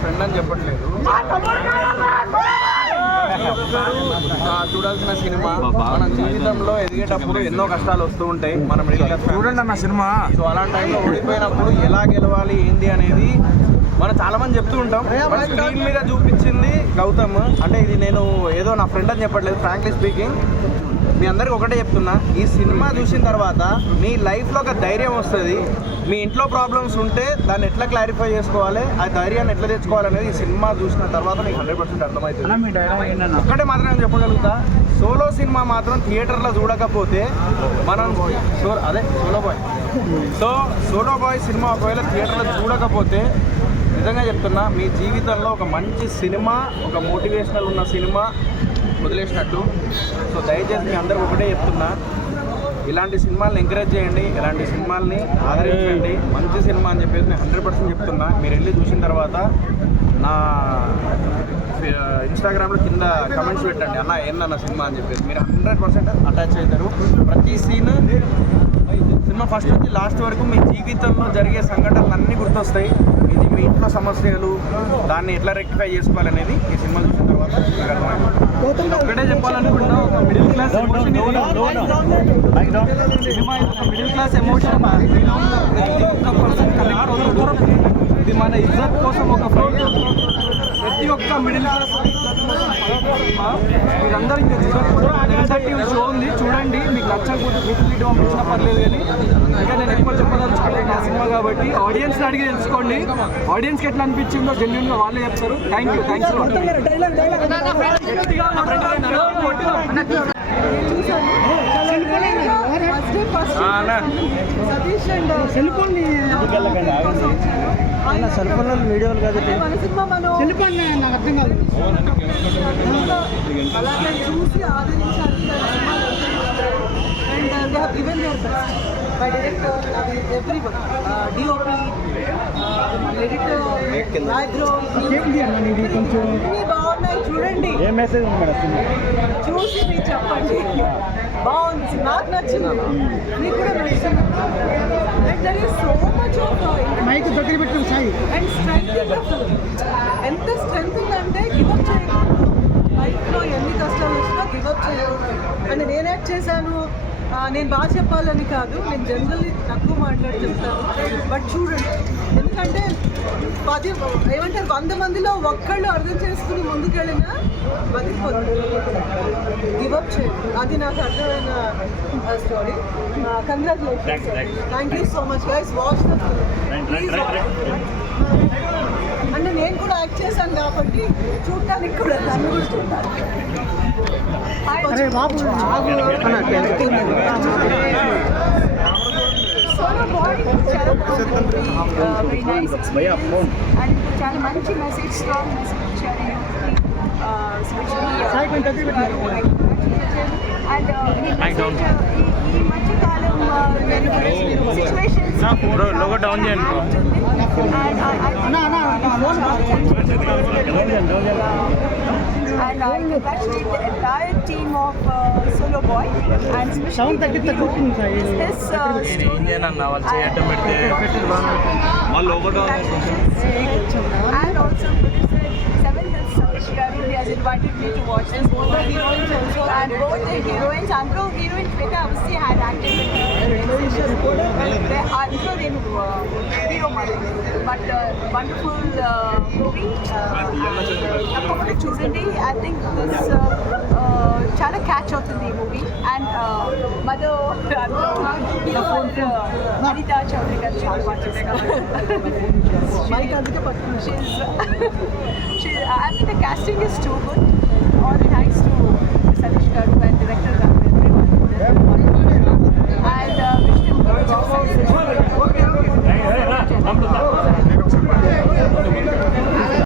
Friend అని చెప్పట్లేదు, చూడాల్సిన సినిమా. మన జీవితంలో ఎదిగేటప్పుడు ఎన్నో కష్టాలు వస్తూ ఉంటాయి. మనం చూడండి అన్న సినిమా. సో అలాంటి టైంలో ఓడిపోయినప్పుడు ఎలా గెలవాలి ఏంటి అనేది మనం చాలా మంది చెప్తూ ఉంటాం. స్క్రీన్ మీద చూపించింది గౌతమ్. అంటే ఇది నేను ఏదో నా ఫ్రెండ్ అని చెప్పట్లేదు, ఫ్రాంక్లీ స్పీకింగ్. మీ అందరికి ఒకటే చెప్తున్నా, ఈ సినిమా చూసిన తర్వాత మీ లైఫ్లో ఒక ధైర్యం వస్తుంది. మీ ఇంట్లో ప్రాబ్లమ్స్ ఉంటే దాన్ని ఎట్లా క్లారిఫై చేసుకోవాలి, ఆ ధైర్యాన్ని ఎట్లా తెచ్చుకోవాలనేది ఈ సినిమా చూసిన తర్వాత మీకు 100% అర్థమవుతుంది. ఒక్కటే మాత్రం నేను చెప్పగలుగుతా, సోలో సినిమా మాత్రం థియేటర్లో చూడకపోతే మనం సోలో బాయ్ సినిమా ఒకవేళ థియేటర్లో చూడకపోతే నిజంగా చెప్తున్నా మీ జీవితంలో ఒక మంచి సినిమా, ఒక మోటివేషనల్ ఉన్న సినిమా వదిలేసినట్టు. సో దయచేసి మీ అందరూ ఒకటే చెప్తున్నా, ఇలాంటి సినిమాలను ఎంకరేజ్ చేయండి, ఇలాంటి సినిమాల్ని ఆదరించండి. మంచి సినిమా అని చెప్పేసి నేను 100% చెప్తున్నా. మీరు వెళ్ళి చూసిన తర్వాత నా ఇన్స్టాగ్రామ్లో కింద కమెంట్స్ పెట్టండి, అన్న ఏందన్న సినిమా అని చెప్పేసి. మీరు 100% అటాచ్ అవుతారు. ప్రతి సీన్ సినిమా ఫస్ట్ నుంచి లాస్ట్ వరకు మీ జీవితంలో జరిగే సంఘటనలు అన్నీ గుర్తొస్తాయి. ఇది మీ ఇంట్లో సమస్యలు, దాన్ని ఎట్లా రెక్టిఫై చేసుకోవాలనేది ఈ సినిమా చూసిన తర్వాత మీకు అర్థమైంది. ఒకటే చెప్పాలనుకున్నా, ఒక మిడిల్ క్లాస్ ఎమోషన్ సినిమా, ఒక మిడిల్ క్లాస్ ఎమోషన్ ప్రతి ఒక్క పర్సన్ కనెక్ట్ అవుతారు. ఇది మన ఇజ్జత్ కోసం ఒక ఫైట్, ప్రతి ఒక్క మిడిల్ క్లాస్ ఇజ్జత్ కోసం మీరందరూ ఇంకా 9:30 షో ఉంది చూడండి. మీకు నచ్చకపోతే మీకు పంపించినా పర్లేదు, కానీ ఇంకా నేను ఎక్కువ చెప్పదలుచుకోలేదు నా సినిమా కాబట్టి ఆడియన్స్ అడిగి తెలుసుకోండి. ఆడియన్స్కి ఎట్లా అనిపించిందో జెన్యూన్గా వాళ్ళే చెప్తారు. Thank you. సెల్ ఫోన్ వీడియోలు కాదు, నాకు అర్థం కాదు. అలాగే చూసి ఆదరించాలి. And they have given their best by director, everyone, DOP, editor, బాగున్నాయి చూడండి. ఏ మెసేజ్ ఉంది మేడం? చూసి మీరు చెప్పండి. బాగుంది, నాకు నచ్చింది, మీకు కూడా నచ్చింది. And there is so much of mic దగ్గర పెట్టిన సాయి అండ్ స్ట్రెంత్. ఎంత స్ట్రెంత్ ఉందంటే గివప్ చేయకూడదు. లైఫ్లో ఎన్ని కష్టాలు వచ్చినా గివప్ చేయకూడదు. అండ్ నేను యాక్ట్ చేశాను, నేను బాగా చెప్పాలని కాదు, నేను జనరల్లీ తక్కువ మాట్లాడి చెప్తాను. బట్ చూడండి, ఎందుకంటే 100 మందిలో ఒక్కళ్ళు అర్థం చేసుకుని ముందుకెళ్ళినా బతికిపోతుంది. గివప్ చేయండి, అది నాకు అర్థమైన story. Congratulations, thank you so much guys. Watch the film. అంటే నేను కూడా యాక్ట్ చేశాను కాబట్టి చూడటానికి కూడా నన్ను కూడా చూడాలి. సోలో బాయ్ చాలా వెరీ నైస్ ఎక్స్పీరియన్స్ అండ్ చాలా మంచి మెసేజ్, స్ట్రాంగ్ మెసేజ్ ఇచ్చారు. అండ్ ఈ మధ్య కాలం situations and I congratulate the entire team of Solo Boy and especially this story and also producer Seven Hills Satish Garu has invited me to watch this. Both the heroines also, and both the heroines, andro heroine Shweta Avasti had acted with they andro in hero mother, but wonderful movie. Choosindi, I think this chala catch అవుతుంది movie. And mother Anitha Chowdary గారు చాలా బాగా చేస్తారు. I think the casting is too good. All thanks to Satish Garu and director